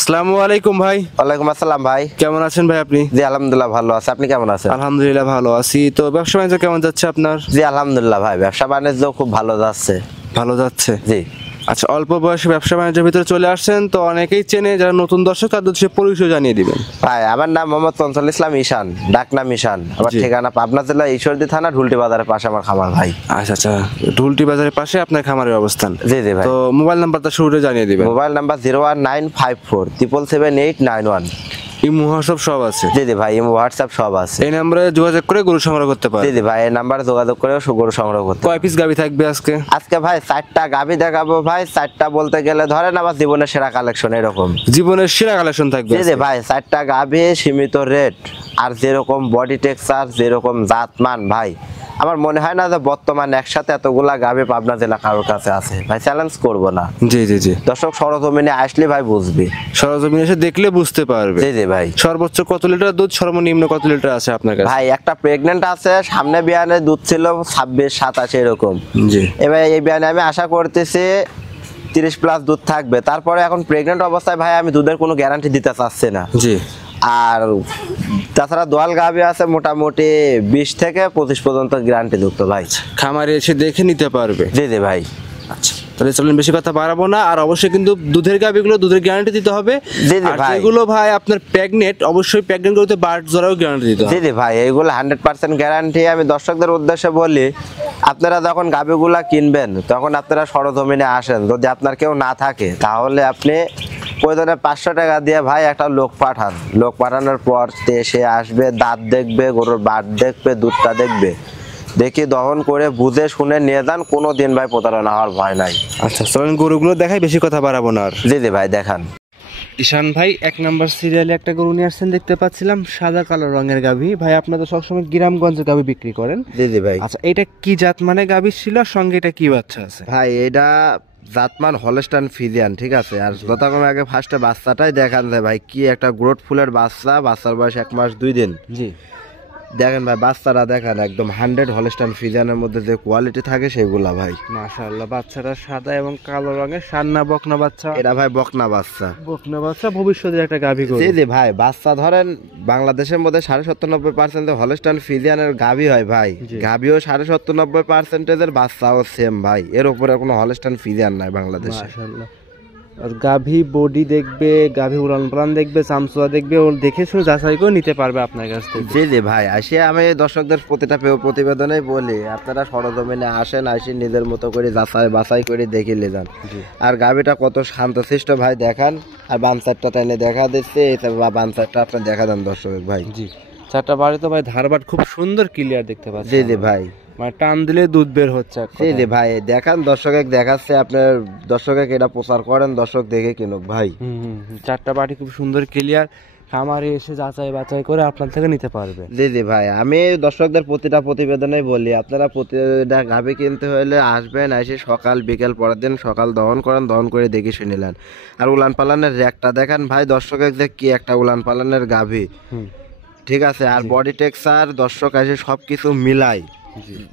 আসসালামু আলাইকুম ভাই। ওয়ালাইকুম আসসালাম ভাই। কেমন আছেন ভাই আপনি? জি আলহামদুলিল্লাহ ভালো আছি, আপনি কেমন আছেন? আলহামদুলিল্লাহ ভালো আছি। তো ব্যবসা বাণিজ্য কেমন যাচ্ছে আপনার? জি আলহামদুলিল্লাহ ভাই, ব্যবসা বাণিজ্য খুব ভালো যাচ্ছে। ভালো যাচ্ছে। জি আচ্ছা, অল্প বয়সে ব্যবসা বাণিজ্যের ভিতরে চলে আসছেন, তো অনেকেই চেনে, যারা নতুন দর্শক তাদের সে পরিচয় জানিয়ে দিবেন। ভাই, আমার নাম মোহাম্মদ চঞ্চল ইসলাম ঈশান, ডাকনাম ঈশান। আমার জি। ঠিকানা পাবনা জেলা ঈশ্বরদী থানা ঢুলটি বাজারের পাশে আমার খামার ভাই। আচ্ছা আচ্ছা, ঢুলটি বাজারের পাশে আপনার খামারের অবস্থান। জি জি ভাই। তো মোবাইল নাম্বারটা শুরুতে জানিয়ে দিবেন। Mobile number 01954 777 891। ইমো হোয়াটসঅ্যাপ সব আছে? জি জি ভাই, ইমো হোয়াটসঅ্যাপ সব আছে। এই নাম্বারে যোগাযোগ করে গরু সংগ্রহ করতে জি পারেন। জি ভাই, এই নাম্বারে যোগাযোগ করে গরু সংগ্রহ করতে। কয় পিস গাভী থাকবে আজকে? আজকে ভাই 4টা গাভী দেখাবো ভাই। 4টা বলতে গেলে ধরেন আমার জীবনের সেরা কালেকশন এরকম। জীবনের সেরা কালেকশন থাকবে জি জি ভাই, 4টা গাভী, সীমিত রেট, আর যেরকম বডি টেক্সচার, যেরকম জাতমান ভাই, আমার মনে হয় না যে বর্তমানে একসাথে এতগুলা গাভী পাবনা জেলা কারোর কাছে আছে ভাই। চ্যালেঞ্জ করব না। জি জি জি, দর্শক সরজমিনে আসলে ভাই বুঝবি, সরজমিনে এসে দেখলে বুঝতে পারবে। জি জি ভাই। সর্বোচ্চ কত লিটার দুধ, সর্বনিম্ন কত লিটার আছে আপনার কাছে? ভাই একটা প্রেগনেন্ট আছে, সামনে বিয়ানে দুধ ছিল 26-27 এরকম। জি। এবার এই বিয়ানে আমি আশা করতেছি 30+ দুধ থাকবে। তারপরে এখন প্রেগনেন্ট অবস্থায় ভাই আমি দুধের কোনো গ্যারান্টি দিতে চাচ্ছি না। জি। আর তাছাড়া দোয়াল গাভী আছে মোটামুটি 20 থেকে 25 পর্যন্ত গ্যারান্টি যুক্ত ভাই। খামারে এসে দেখে নিতে পারবে। জি জি ভাই। আচ্ছা, তাহলে চলেন বেশি কথা বাড়াবো না। আর অবশ্যই কিন্তু দুধের গাভীগুলো দুধের গ্যারান্টি দিতে হবে। জি জি আর ভাই। যেগুলো ভাই আপনার প্রেগনেন্ট, অবশ্যই প্রেগনেন্ট গুলোতে বার্ড জরাও গ্যারান্টি দিতে হবে। জি জি ভাই, এইগুলো 100% গ্যারান্টি। আমি দর্শকদের উদ্দেশ্যে বলি, আপনারা যখন গাভীগুলা কিনবেন তখন আপনারা সরজমিনে আসেন। যদি আপনার কেউ না থাকে তাহলে আপনি প্রয়োজনে 500 টাকা দিয়ে ভাই একটা লোক পাঠান। লোক পাঠানোর পর সে আসবে, দাঁত দেখবে, গরুর বাট দেখবে, দুধটা দেখবে, দেখি দহন করে বুঝে শুনে নিয়ে যান। কোনো দিন ভাই প্রতারণা হওয়ার ভয় নাই। আচ্ছা, চলেন গরুগুলো দেখাই, বেশি কথা বাড়াবো না আর। জি জি ভাই দেখান। ঈশান ভাই 1 নাম্বার সিরিয়ালে একটা গরু নিয়ে আসছেন, দেখতে পাচ্ছিলাম সাদা কালো রঙের গাভী। ভাই আপনারা তো সবসময় গ্রামগঞ্জের গাভী বিক্রি করেন। জি জি ভাই। আচ্ছা, এটা কি জাত মানে গাভী ছিল, আর সঙ্গে এটা কি বাচ্চা আছে? ভাই এটা জাতমান হলস্টাইন ফ্রিজিয়ান, ঠিক আছে। আর যথাক্রমে আগে ফার্স্টে বাচ্চাটাই দেখান যায় ভাই, কি একটা গ্রোথ ফুলের বাচ্চা। বাচ্চার বয়স 1 মাস 2 দিন। জি। দেখেন ভাই বাচ্চারা দেখেন, একদম 100 হলস্টাইন ফ্রিজিয়ানের মধ্যে যে কোয়ালিটি থাকে সেগুলা ভাই। মাশাআল্লাহ, বাচ্চাটা সাদা এবং কালো রঙের, সান্না বকনা বাচ্চা। এটা ভাই বকনা বাচ্চা। বকনা বাচ্চা ভবিষ্যতের একটা গাভী গরু। জি জি ভাই, বাচ্চা ধরেন বাংলাদেশের মধ্যে 70-90% হলস্টাইন ফ্রিজিয়ানের গাভী হয় ভাই। গাভীও 70-90%-এর বাচ্চাও সেম ভাই। এর উপরে কোনো হলস্টাইন ফ্রিজিয়ান নাই বাংলাদেশে। মাশাআল্লাহ। আর গাভী বডি দেখবে, গাভী উড়ান পালান দেখবে, চামচুয়া দেখবে, ও দেখে শুনে যাচাই করে নিতে পারবে আপনার কাছ থেকে। জি জি ভাই, আসে আমি দর্শকদের প্রতিটা প্রতিবেদনেই বলি, আপনারা সরজমিনে আসেন, আসি নিজের মতো করে যাচাই বাছাই করে দেখে নিয়ে যান। আর গাভীটা কত শান্তশিষ্ট ভাই দেখান। আর বানসারটা তাইলে দেখা দিচ্ছে, বানসারটা আপনি দেখা দেন দর্শক ভাই। জি। 4টা বাড়ি তো ভাই ধারবাট খুব সুন্দর ক্লিয়ার দেখতে পাচ্ছি। জি জি ভাই। মানে টান দিলে দুধ বের হচ্ছে। জি জি ভাই দেখান, দর্শকে দেখাচ্ছে, আপনার দর্শকে এটা প্রচার করেন, দর্শক দেখে কিনুক ভাই। 4টা বাড়ি খুব সুন্দর ক্লিয়ার, খামারে এসে যাচাই বাছাই করে আপনার থেকে নিতে পারবে। জি জি ভাই, আমি দর্শকদের প্রতিটা প্রতিবেদনেই বলি, আপনারা প্রতিটা গাভী কিনতে হলে আসবেন, এসে সকাল বিকেল পরের দিন সকাল দহন করেন, দহন করে দেখে শুনে নেন। আর উলান পালানের র্যাকটা দেখান ভাই দর্শকে, যে কি একটা উলান পালানের গাভী, ঠিক আছে। আর বডি টেক্সচার দর্শক এসে সবকিছু মিলাই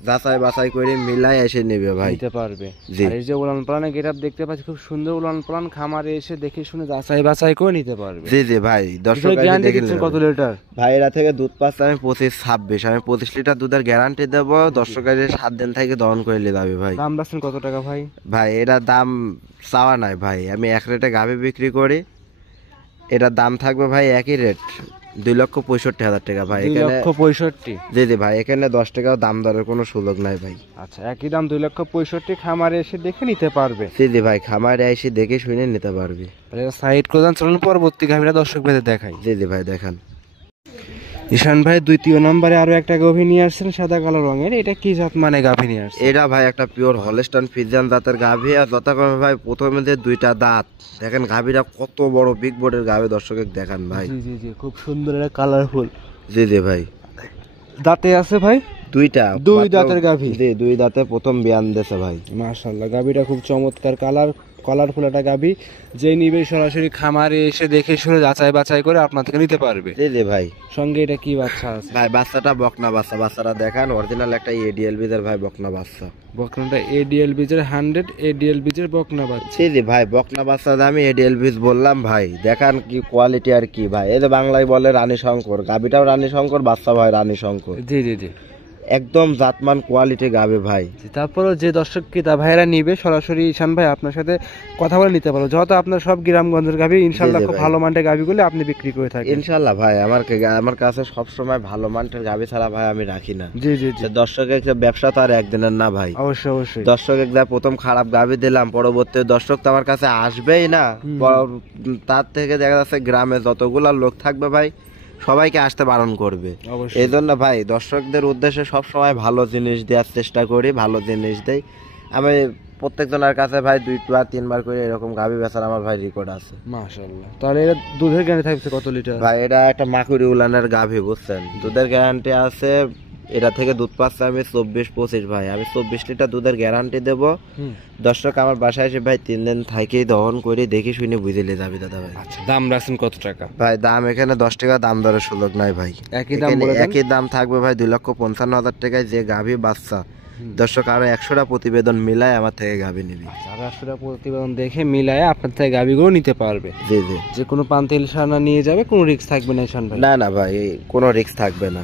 যাচাই বাছাই করে মিলাই এসে নেবে ভাই, নিতে পারবে। জি। আর এই যে উলান পালানের গেটআপ দেখতে পাচ্ছি, খুব সুন্দর উলান পালান, খামারে এসে দেখে শুনে যাচাই বাছাই করে নিতে পারবে। জি জি ভাই, দর্শক গ্যারান্টি দিচ্ছেন কত লিটার? ভাই এরা থেকে দুধ পাচ্ছে আমি 25-26, আমি 25 লিটার দুধের গ্যারান্টি দেবো। দর্শক এসে 7 দিন থেকে দহন করে নিয়ে যাবে ভাই। দাম রাখছেন কত টাকা ভাই? ভাই এটা দাম চাওয়া নাই ভাই, আমি 1 রেটে গাভী বিক্রি করি। এটার দাম থাকবে ভাই একই রেট, 2,65,000 টাকা ভাই। 2,65,000? জি জি ভাই, এখানে 10 টাকাও দাম দরের কোনো সুযোগ নাই ভাই। আচ্ছা, একই দাম 2,65,000, খামারে এসে দেখে নিতে পারবে। জি জি ভাই, খামারে এসে দেখে শুনে নিতে পারবে। সাইড প্রদান চলুন পরবর্তী গাভীরা দর্শক ভেদে দেখাই। জি জি ভাই দেখান। ঈশান ভাই 2য় নম্বরে আরো একটা গাভী নিয়ে আসছেন সাদা কালো রঙের, এটা কি জাত মানে গাভী নিয়ে আসছেন? এটা ভাই একটা পিওর হলস্টাইন ফ্রিজিয়ান জাতের গাভী। আর যথাক্রমে ভাই প্রথমে যে 2টা দাঁত দেখেন, গাভীটা কত বড় বিগ বোর্ডের গাভী, দর্শকে দেখান ভাই। জি জি জি, খুব সুন্দর একটা কালারফুল। জি জি ভাই। দাঁতে আছে ভাই? 2টা, 2 দাঁতের গাভী। জি 2 দাঁতে প্রথম বিয়ান দিয়েছে ভাই। মাশাআল্লাহ, গাভীটা খুব চমৎকার কালার, কালারফুল একটা গাভী, যে নিবে সরাসরি খামারে এসে দেখে শুনে যাচাই বাছাই করে আপনার থেকে নিতে পারবে। জি জি ভাই। সঙ্গে এটা কি বাচ্চা আছে ভাই বাচ্চাটা বকনা বাচ্চা, বাচ্চাটা দেখান অরিজিনাল একটা এডিএল বিজের ভাই বকনা বাচ্চা। বকনাটা এডিএল বীজের 100 এডিএল বীজের বকনা বাচ্চা। জি জি ভাই, বকনা বাচ্চা আমি এডিএল বীজ বললাম ভাই, দেখান কি কোয়ালিটি আর কি ভাই। এই যে বাংলায় বলে রানী শঙ্কর, গাভীটাও রানী শঙ্কর, বাচ্চা ভাই রানী শঙ্কর। জি জি জি, একদম জাতমান কোয়ালিটি গাভী ভাই। তারপরে যে দর্শক ক্রেতা ভাইরা নিবে সরাসরি ঈশান ভাই আপনার সাথে কথা বলে নিতে পারবো, যেহেতু আপনার সব গ্রামগঞ্জের গাভী ইনশাল্লাহ খুব ভালো মানের গাভীগুলো আপনি বিক্রি করে থাকেন। ইনশাল্লাহ ভাই, আমার কাছে সবসময় ভালো মানের গাভী ছাড়া ভাই আমি রাখি না। জি জি জি, দর্শকের ব্যবসা তো আর একদিনের না ভাই। অবশ্যই অবশ্যই। দর্শকের যা প্রথম খারাপ গাভী দিলাম, পরবর্তী দর্শক তো আমার কাছে আসবেই না। তার থেকে দেখা যাচ্ছে গ্রামে যতগুলা লোক থাকবে ভাই সবাইকে আসতে বারণ করবে। এই জন্য ভাই দর্শকদের উদ্দেশ্যে সব সময় ভালো জিনিস দেওয়ার চেষ্টা করি, ভালো জিনিস দেই আমি প্রত্যেকজনের কাছে ভাই 2বার 3বার করে এরকম গাভী বেচার আমার ভাই রেকর্ড আছে। মাশাআল্লাহ। তাহলে এটা দুধের গ্যারান্টি থাকছে কত লিটার? ভাই এটা একটা মাকুরি উলানের গাভী, বুঝছেন, দুধের গ্যারান্টি আছে। এটা থেকে দুধ পাচ্ছে আমি 24-25 ভাই, আমি 24 লিটার দুধের গ্যারান্টি দেব। দর্শক আমার বাসায় এসে ভাই 3 দিন থাকেই দহন করে দেখে শুনে বুঝিলে যাবে দাদা ভাই। আচ্ছা, দাম রাখছেন কত টাকা? ভাই দাম এখানে 10 টাকা দাম দরের সুযোগ নাই ভাই, একই দাম থাকবে ভাই 2,55,000 টাকায় যে গাভী বাচ্চা। দর্শক আরো 100টা প্রতিবেদন মিলায় আমার থেকে গাভী নিবি, আরো 100টা প্রতিবেদন দেখে মিলায় আপনার থেকে গাভীগুলো নিতে পারবে। জি জি, যে কোনো পান্তিল সানা নিয়ে যাবে, কোনো রিস্ক থাকবে না ঈশান ভাই? না না ভাই, কোনো রিস্ক থাকবে না।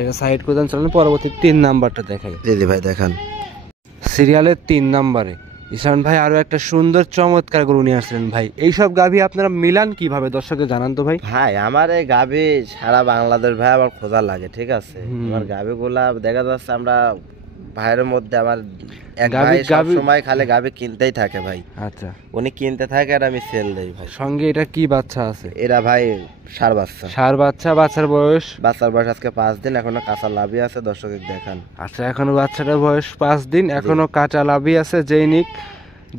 এটা সাইড করে দেন, চলেন পরবর্তী 3 নাম্বারটা দেখাই। জি জি ভাই দেখান। সিরিয়ালের 3 নাম্বারে ঈশান ভাই আরো একটা সুন্দর চমৎকার গরু নিয়ে আসলেন ভাই। এইসব গাভী আপনারা মিলান কিভাবে দর্শককে জানান তো ভাই। ভাই আমার এই গাভী সারা বাংলাদেশ ভাই আমার খোঁজা লাগে, ঠিক আছে। আমার গাভীগুলা দেখা যাচ্ছে আমরা ভাইয়ের মধ্যে আমার এক ভাই সব সময় খালি গাভী কিনতেই থাকে ভাই। আচ্ছা, উনি কিনতে থাকে আর আমি সেল দেই ভাই। সঙ্গে এটা কি বাচ্চা আছে? এরা ভাই ষাঁড় বাচ্চা। ষাঁড় বাচ্চা, বাচ্চার বয়স? বাচ্চার বয়স আজকে 5 দিন, এখনো কাঁচা লাভি আছে, দর্শক দেখান। আচ্ছা, এখনো বাচ্চাটার বয়স 5 দিন, এখনো কাঁচা লাভি আছে। যেই নিক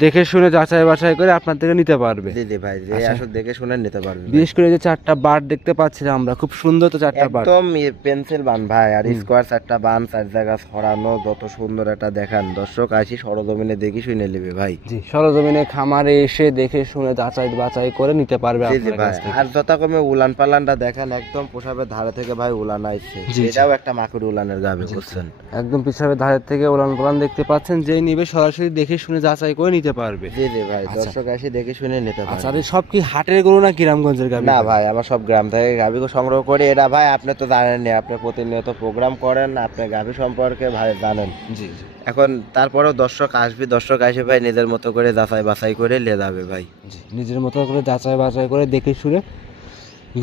দেখে শুনে যাচাই বাছাই করে আপনার থেকে নিতে পারবে। জি জি ভাই, যে আসলে দেখে শুনে নিতে পারবে। বিশেষ করে যে 4টা বাট দেখতে পাচ্ছি আমরা, খুব সুন্দর তো 4টা বাট, একদম পেন্সিল বান ভাই, আর স্কোয়ার 4টা বান, 4 জায়গা ছড়ানো, যত সুন্দর একটা দেখান। দর্শক আসি সরজমিনে দেখি শুনে নেবে ভাই। জি, সরজমিনে খামারে এসে দেখে শুনে যাচাই বাছাই করে নিতে পারবে আপনার কাছ থেকে। আর যত কমে উলান পালানটা দেখেন, একদম পোশাবের ধারে থেকে ভাই উলান আইছে। এটাও একটা মাকুড়ি উলানের গাভী, বুঝছেন, একদম পিছাবের ধারে থেকে উলান পালান দেখতে পাচ্ছেন। যেই নিবে সরাসরি দেখে শুনে যাচাই করে নিতে পারবে। জি জি ভাই, দর্শক আসি দেখে শুনে নিতে পারবে। আচ্ছা, সব কি হাটের গরু না গ্রামগঞ্জের গাভী? না ভাই, আমার সব গ্রাম থেকে গাভী সংগ্রহ করি। এটা ভাই আপনি তো জানেন, আপনি প্রতিনিয়ত প্রোগ্রাম করেন, আপনি গাভী সম্পর্কে ভাই জানেন। জি, এখন তারপরেও দর্শক আসবে, দর্শক আসে ভাই নিজের মতো করে যাচাই বাছাই করে নিয়ে যাবে ভাই। জি, নিজের মতো করে যাচাই বাছাই করে দেখে শুনে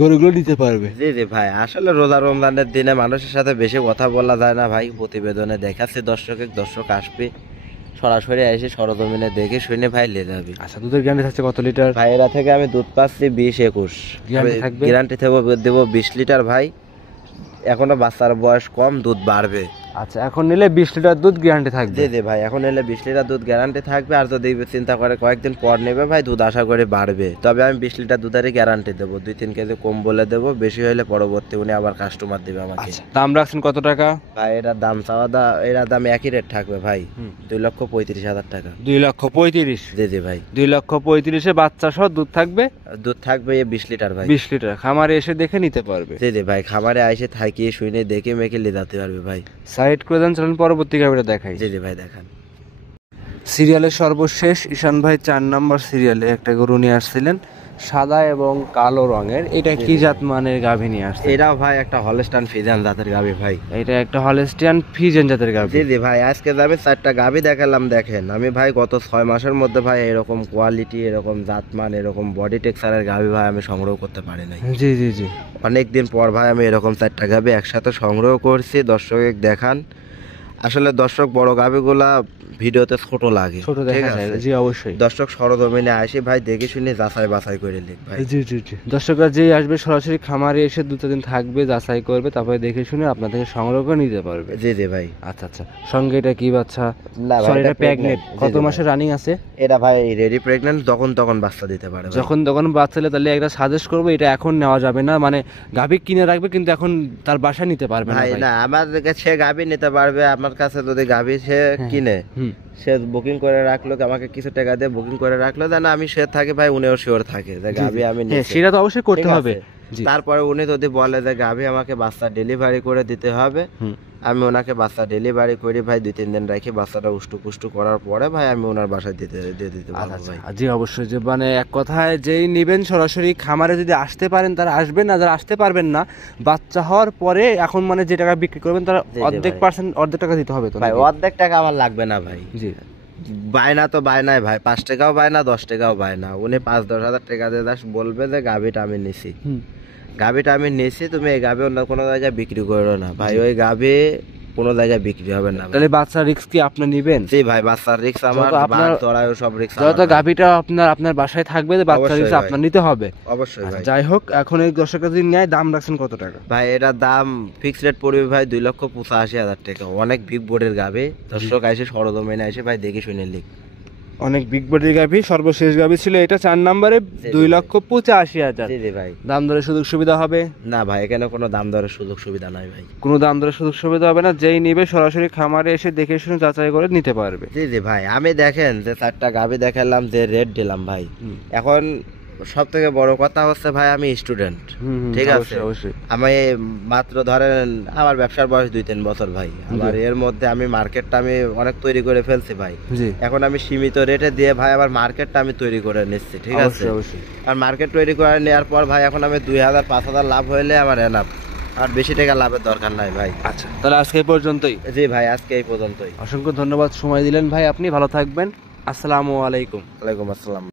গরুগুলো নিতে পারবে। জি জি ভাই, আসলে রোজা রমজানের দিনে মানুষের সাথে বেশি কথা বলা যায় না ভাই। প্রতিবেদনে দেখাচ্ছে দর্শক আসবে সরাসরি এসে সরজমিনে দেখে শুনে ভাই নিয়ে যাবে। আচ্ছা, দুধের গ্যারান্টি থাকছে কত লিটার? ভাই এরা থেকে আমি দুধ পাচ্ছি 20-21, গ্যারান্টি দেবো 20 লিটার ভাই। এখনো বাচ্চার বয়স কম, দুধ বাড়বে। আচ্ছা, এখন নিলে 20 লিটার দুধ গ্যারান্টি থাকবে? জি জি ভাই, এখন নিলে 20 লিটার দুধ গ্যারান্টি থাকবে। আর যদি চিন্তা করে কয়েকদিন পর নেবে ভাই, দুধ আশা করে বাড়বে। তবে আমি 20 লিটার দুধেরই গ্যারান্টি দেবো, 2-3 কেজি কম বলে দেবো। বেশি হলে পরবর্তী উনি আবার কাস্টমার দিবে আমাকে। দাম রাখছেন কত টাকা ভাই? এরা দাম এরা দাম একই রেট থাকবে ভাই, 2,35,000 টাকা। 2,35,000? জি জি ভাই, 2,35,000-এ বাচ্চা সহ দুধ থাকবে? দুধ থাকবে 20 লিটার ভাই। 20 লিটার খামারে এসে দেখে নিতে পারবে? জি জি ভাই, খামারে এসে থাকিয়ে শুনে দেখে মেখে নিয়ে যেতে পারবে ভাই। সাইড করে দেন, চলুন পরবর্তী গাভীটা দেখাই। জি জি ভাই দেখান। সিরিয়ালের সর্বশেষ ঈশান ভাই 4 নম্বর সিরিয়ালে একটা গরু নিয়ে আসছিলেন, সাদা এবং কালো রঙের। এটা কি জাত মানের গাভী নিয়ে আসছে? এটাও ভাই একটা হলস্টাইন ফ্রিজিয়ান জাতের গাভী ভাই। এটা একটা হলস্টিয়ান ফ্রিজিয়ান জাতের গাভী। জি জি ভাই, আজকে যাবে 4টা গাভী দেখালাম। দেখেন আমি ভাই গত 6 মাসের মধ্যে ভাই এরকম কোয়ালিটি, এরকম জাতমান, এরকম বডি টেক্সচারের গাভী ভাই আমি সংগ্রহ করতে পারি নাই। জি জি জি, অনেকদিন পর ভাই আমি এরকম 4টা গাভী একসাথে সংগ্রহ করছি। দর্শক দেখান, আসলে দর্শক বড় গাভীগুলা ভিডিওতে ছোট লাগে, ছোট দেখা যায়। জি অবশ্যই, দর্শক সরজমিনে আসি ভাই দেখে শুনে যাচাই বাছাই করে লিখ ভাই। জি জি জি, দর্শকরা যে আসবে সরাসরি খামারে এসে 2-3 দিন থাকবে, যাচাই করবে, তারপরে দেখে শুনে আপনার থেকে সংগ্রহ করে নিতে পারবে। জি জি ভাই। আচ্ছা আচ্ছা, সঙ্গে এটা কি বাচ্চা? না ভাই, এটা প্রেগনেন্ট। কত মাসের রানিং আছে এটা ভাই? রেডি প্রেগন্যান্ট, তখন বাচ্চা দিতে পারে। যখন বাচ্চা দিলে তাহলে একটা সাজেস্ট করবো, এটা এখন নেওয়া যাবে না, মানে গাভী কিনে রাখবে কিন্তু এখন তার বাসায় নিতে পারবে না ভাই। না, আমার কাছে গাভী নিতে পারবে, আমার কাছে যদি গাভী সে কিনে সে বুকিং করে রাখলো, আমাকে কিছু টাকা দিয়ে বুকিং করে রাখলো, যেন আমি সে থাকে ভাই, উনিও শিওর থাকে যে গাভী আমি নিয়েছি। সেটা তো অবশ্যই করতে ঠিক হবে। আছে? তারপরে উনি যদি বলে যে গাভী আমাকে বাচ্চা ডেলিভারি করে দিতে হবে, আমি ওনাকে বাচ্চা ডেলিভারি করি ভাই, 2-3 দিন রাখি, বাচ্চাটা উষ্টু পুষ্টু করার পরে ভাই আমি ওনার বাসায় দিয়ে দিতে পারবো ভাই। জি অবশ্যই, যে মানে এক কথায় যেই নেবেন সরাসরি খামারে যদি আসতে পারেন তারা আসবেন, না যারা আসতে পারবেন না বাচ্চা হওয়ার পরে এখন মানে যে টাকা বিক্রি করবেন তারা অর্ধেক টাকা দিতে হবে তো ভাই। অর্ধেক টাকা আমার লাগবে না ভাই। জি বায়না তো বায়নাই ভাই, 5 টাকাও বায়না, 10 টাকাও বায়না। উনি 5-10 হাজার টাকা দিয়ে বলবে যে গাভীটা আমি নিছি, গাভীটা আমি নিছি, তুমি এই গাভী অন্য কোনো জায়গায় বিক্রি করো না ভাই, ওই গাভী কোনো জায়গায় বিক্রি হবে না। তাহলে বাচ্চার রিস্ক কি আপনি নেবেন? জি ভাই, বাচ্চার রিস্ক আমার, তোরাও সব রিস্ক, যত গাভীটা আপনার বাসায় থাকবে বাচ্চার রিস্ক আপনার নিতে হবে অবশ্যই ভাই। যাই হোক, এখন এই দর্শক যদি নেয় দাম রাখছেন কত টাকা? ভাই এটার দাম ফিক্সড রেট পড়বে ভাই 2,85,000 টাকা। অনেক বিগ বোর্ডের গাভী, দর্শক আইসে সরজমিনে আইসে ভাই দেখে শুনে লিখ। অনেক বিগ বডির গাভী, সর্বশেষ গাভী ছিল এটা 4 নম্বরে 2,85,000। জি ভাই। দাম দরের সুযোগ সুবিধা হবে না ভাই, এখানে কোনো দাম দরের সুযোগ সুবিধা নাই ভাই, কোনো দাম দরের সুযোগ সুবিধা হবে না। যেই নিবে সরাসরি খামারে এসে দেখে শুনে যাচাই করে নিতে পারবে। জি ভাই। আমি দেখেন যে 4টা গাভী দেখালাম, যে রেট দিলাম ভাই, এখন সব থেকে বড় কথা হচ্ছে ভাই আমি স্টুডেন্ট, ঠিক আছে? অবশ্যই আমি মাত্র ধরেন আমার ব্যবসার বয়স 2-3 বছর ভাই, আমার এর মধ্যে আমি মার্কেটটা আমি অনেক তৈরি করে ফেলছি ভাই। এখন আমি সীমিত রেটে দিয়ে ভাই আবার মার্কেটটা আমি তৈরি করে নিচ্ছি, ঠিক আছে? আর মার্কেট তৈরি করে নেওয়ার পর ভাই এখন আমি 2,000-5,000 লাভ হইলে আমার এনাফ, আর বেশি টাকা লাভের দরকার নাই ভাই। আচ্ছা, তাহলে আজকে এই পর্যন্তই। জি ভাই, আজকে এই পর্যন্তই। অসংখ্য ধন্যবাদ, সময় দিলেন ভাই, আপনি ভালো থাকবেন। আসসালামু আলাইকুম। ওয়ালাইকুম আসসালাম।